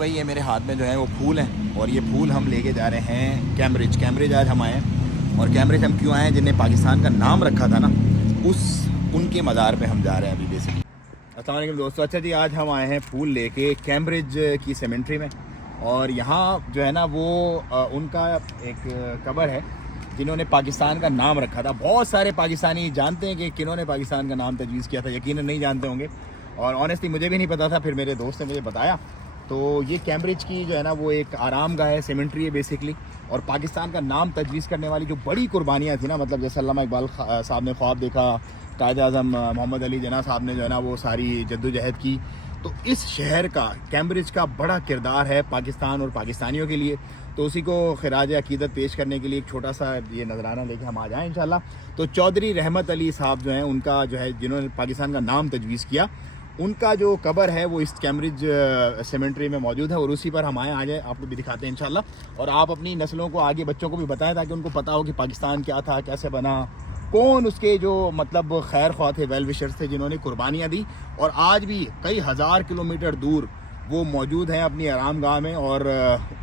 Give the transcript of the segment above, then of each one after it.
بھائی یہ میرے ہاتھ میں جو ہے وہ پھول ہیں، اور یہ پھول ہم لے کے جا رہے ہیں کیمبرج آج ہم آئے ہیں. اور کیمبرج ہم کیوں آئے ہیں؟ جن نے پاکستان کا نام رکھا تھا نا، ان کے مزار پہ ہم جا رہے ہیں ابھی بیسکلی. السلام علیکم دوستو. اچھا جی، آج ہم آئے ہیں پھول لے کے کیمبرج کی سیمنٹری میں. اور یہاں جو ہے نا وہ ان کا ایک قبر ہے جنہوں نے پاکستان کا نام رکھا تھا. بہت سارے پاکستانی جانتے ہیں کہ کنہوں نے پاکستان کا نام تجویز کیا تھا، یقیناً نہیں جانتے ہوں گے. اور آنیسٹلی مجھے بھی نہیں پتا تھا، پھر میرے دوست نے مجھے بتایا. تو یہ کیمبرج کی جو ہے نا وہ ایک آرام گاہ ہے، سیمنٹری ہے بیسکلی. اور پاکستان کا نام تجویز کرنے والی جو بڑی قربانیاں تھیں نا، مطلب جیسے علامہ اقبال صاحب نے خواب دیکھا، قائد اعظم محمد علی جناح صاحب نے جو ہے نا وہ ساری جدوجہد کی. تو اس شہر کا، کیمبرج کا بڑا کردار ہے پاکستان اور پاکستانیوں کے لیے. تو اسی کو خراج عقیدت پیش کرنے کے لیے ایک چھوٹا سا یہ نذرانہ لے کے ہم آ جائیں انشاءاللہ. تو چودھری رحمت علی صاحب جو ہیں، ان کا جو ہے جنہوں نے پاکستان کا نام تجویز کیا، ان کا جو قبر ہے وہ اس کیمبرج سیمنٹری میں موجود ہے. اور اسی پر ہم آ جائیں آپ کو بھی دکھاتے ہیں انشاءاللہ. اور آپ اپنی نسلوں کو، آگے بچوں کو بھی بتائیں تاکہ ان کو پتہ ہو کہ پاکستان کیا تھا، کیسے بنا، کون اس کے جو مطلب خیر خواہ تھے، ویل وشرز تھے جنہوں نے قربانیاں دی. اور آج بھی کئی ہزار کلومیٹر دور وہ موجود ہیں اپنی آرام گاہ میں، اور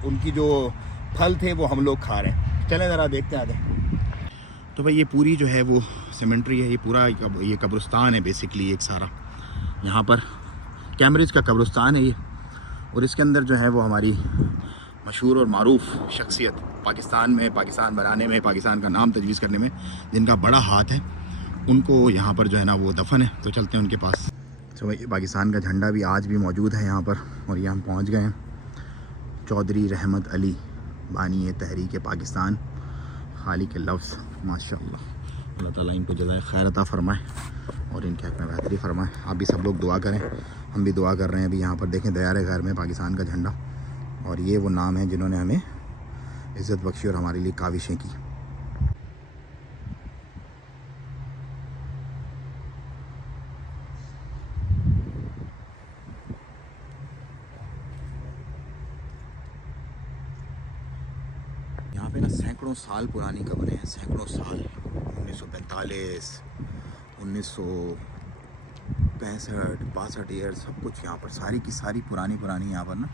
ان کی جو پھل تھے وہ ہم لوگ کھا رہے ہیں. چلیں ذرا دیکھتے ہیں آگے. تو بھائی یہ پوری جو ہے وہ سیمنٹری ہے، یہ پورا یہ قبرستان ہے بیسکلی ایک سارا. یہاں پر کیمبرج کا قبرستان ہے یہ. اور اس کے اندر جو ہے وہ ہماری مشہور اور معروف شخصیت، پاکستان میں، پاکستان بنانے میں، پاکستان کا نام تجویز کرنے میں جن کا بڑا ہاتھ ہے، ان کو یہاں پر جو ہے نا وہ دفن ہے. تو چلتے ہیں ان کے پاس. تو پاکستان کا جھنڈا بھی آج بھی موجود ہے یہاں پر. اور یہ ہم پہنچ گئے ہیں. چودھری رحمت علی بانی تحریک پاکستان، خالق لفظ. ماشاء اللہ، اللہ تعالیٰ ان کو جزائے خیر عطا فرمائے اور ان کے حق میں بہتری فرمائے. آپ بھی سب لوگ دعا کریں، ہم بھی دعا کر رہے ہیں. ابھی یہاں پر دیکھیں دیار غیر میں پاکستان کا جھنڈا. اور یہ وہ نام ہیں جنہوں نے ہمیں عزت بخشی اور ہمارے لیے کاوشیں کی. یہاں پہ نا سینکڑوں سال پرانی قبریں ہیں، سینکڑوں سال. 1945، 1965، 62 ایئر، سب کچھ یہاں پر ساری کی ساری پرانی یہاں پر نا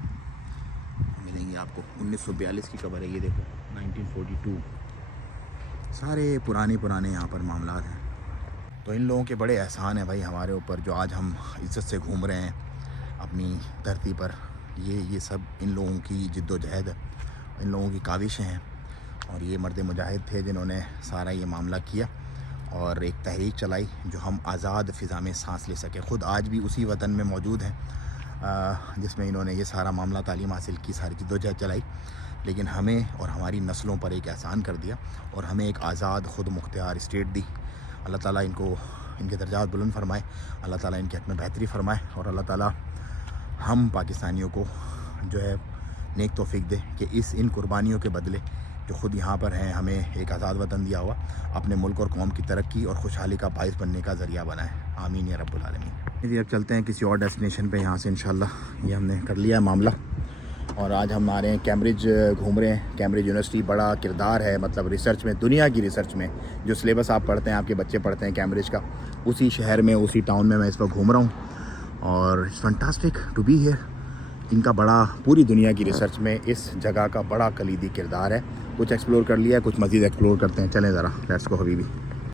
ملیں گی آپ کو. 1942 کی قبر ہے یہ دیکھو، 1942. سارے پرانے یہاں پر معاملات ہیں. تو ان لوگوں کے بڑے احسان ہیں بھائی ہمارے اوپر، جو آج ہم عزت سے گھوم رہے ہیں اپنی دھرتی پر. یہ سب ان لوگوں کی جد و جہد، ان لوگوں کی کاوشیں ہیں. اور یہ مرد مجاہد تھے جنہوں نے سارا یہ معاملہ کیا اور ایک تحریک چلائی جو ہم آزاد فضا میں سانس لے سکیں. خود آج بھی اسی وطن میں موجود ہیں جس میں انہوں نے یہ سارا معاملہ، تعلیم حاصل کی، ساری جد و جہد چلائی. لیکن ہمیں اور ہماری نسلوں پر ایک احسان کر دیا اور ہمیں ایک آزاد خود مختار اسٹیٹ دی. اللہ تعالیٰ ان کو، ان کے درجات بلند فرمائے. اللہ تعالیٰ ان کے حق میں بہتری فرمائے. اور اللہ تعالیٰ ہم پاکستانیوں کو جو ہے نیک توفیق دے کہ ان قربانیوں کے بدلے جو خود یہاں پر ہیں، ہمیں ایک آزاد وطن دیا ہوا، اپنے ملک اور قوم کی ترقی اور خوشحالی کا باعث بننے کا ذریعہ بنائے. آمین یا رب العالمین. جی اب چلتے ہیں کسی اور ڈیسٹینیشن پہ یہاں سے انشاءاللہ. یہ ہم نے کر لیا ہے معاملہ. اور آج ہم آ رہے ہیں کیمبرج گھوم رہے ہیں. کیمبرج یونیورسٹی بڑا کردار ہے مطلب ریسرچ میں، دنیا کی ریسرچ میں. جو سلیبس آپ پڑھتے ہیں، آپ کے بچے پڑھتے ہیں کیمبرج کا، اسی شہر میں، اسی ٹاؤن میں اس وقت گھوم رہا ہوں. اور it's fantastic to be here. ان کا بڑا پوری دنیا کی ریسرچ میں اس جگہ کا بڑا کلیدی کردار ہے. کچھ ایکسپلور کر لیا ہے، کچھ مزید ایکسپلور کرتے ہیں. چلیں ذرا، لیٹس گو حبیبی.